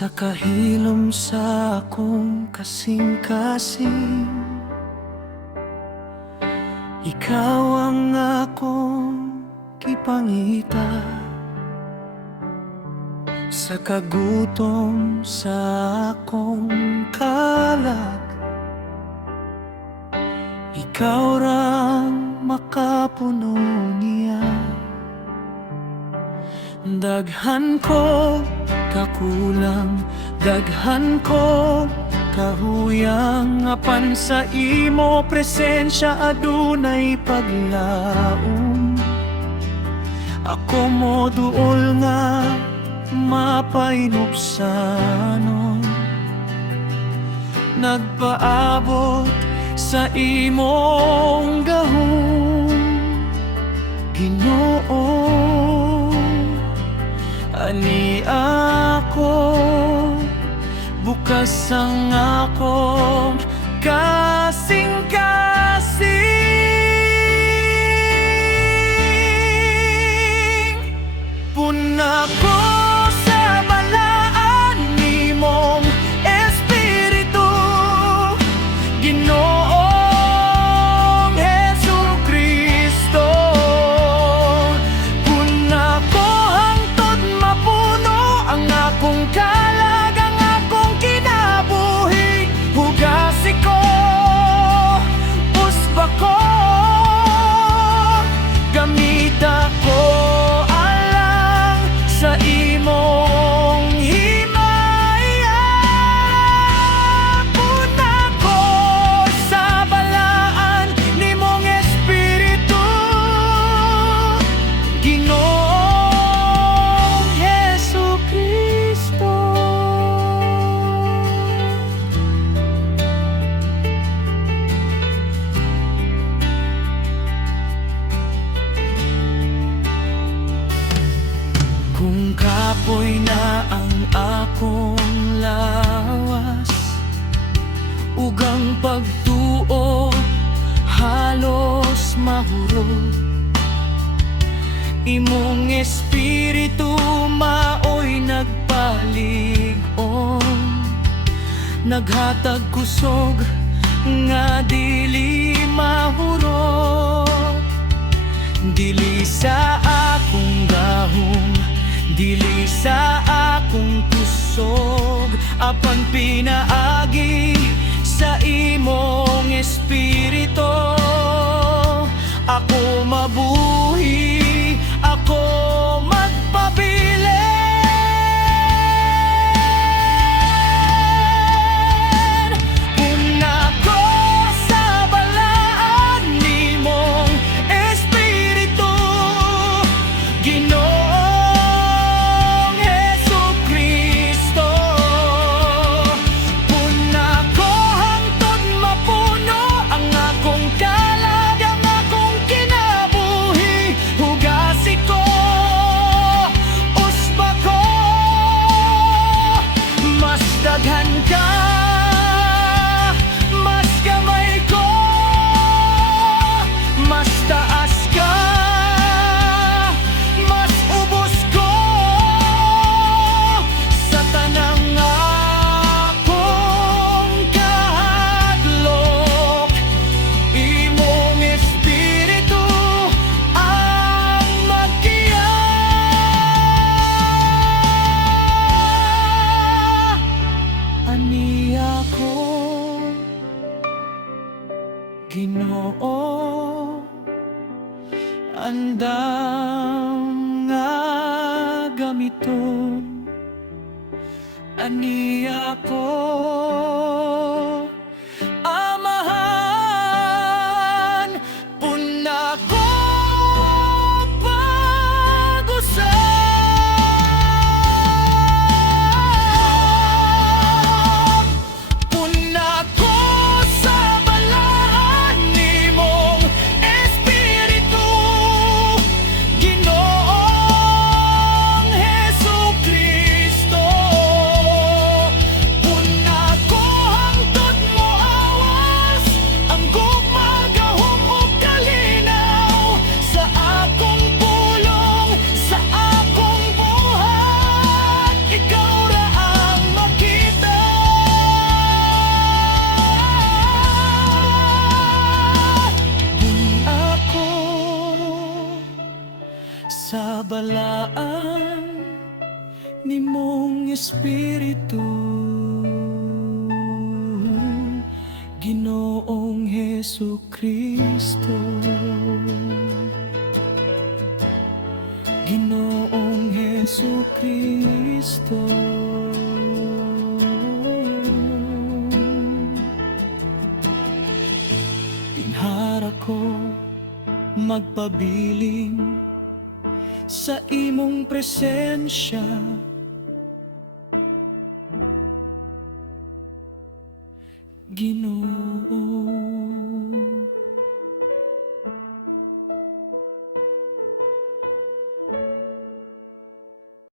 Sa kahilom sa akong kasing-kasing, ikaw ang akong gipangita. Sa kagutom sa akong kalag, ikaw rang makapuno niya. Daghan ko kakulang, daghan ko kahuyang, apan sa imo presensya adunay paglaom. Ako mo duol nga mapainupsanon, nagpaabot sa imong gahom, Ginoo. Ani ako, bukas ang akong kasing-kasing. Puna ko sa balaan nimong Espiritu, Ginoong Hesukristo. Puna ko hangtod mapuno ang akong kalag, ang akong kinabuhi. Hugasi ko, usba ko, gamita ko alang sa imong himaya. Puna ko sa balaan nimong Espiritu, Ginoong Hesukristo. Kung kapoy na ang akong lawas, ugang pagtuo halos mahurot, imong Espiritu maoy nagpalig-on, naghatag kusog nga dili mahurot. Dili sa akong gahom, dili sa akong kusog, apan pinaagi sa imong Espiritu. Ako mabuhi, ako magpabilin. Puna ko sa balaan nimong Espiritu, Ginoong Hesukristo. Puna ko hangtod mapuno ang akong kalag, ang akong kinabuhi. Hugasi ko, usba ko, mas daghan ka, mas gamay ko, mas taas ka, mas ubos ko. Sa tanang akong kahadlok, imong Espiritu ang magkiya. Ani ako, Ginoo, andam nga gamiton. Ani ako, Amahan. Puna ko pag-usap, puna ko sa balaan nimong Espiritu, Ginoong Hesukristo. Puna ko Espiritu, Ginoong Hesu Kristo, Ginoong Hesu Kristo. Inhara ko magpabiling sa imong presensya, Ginoo.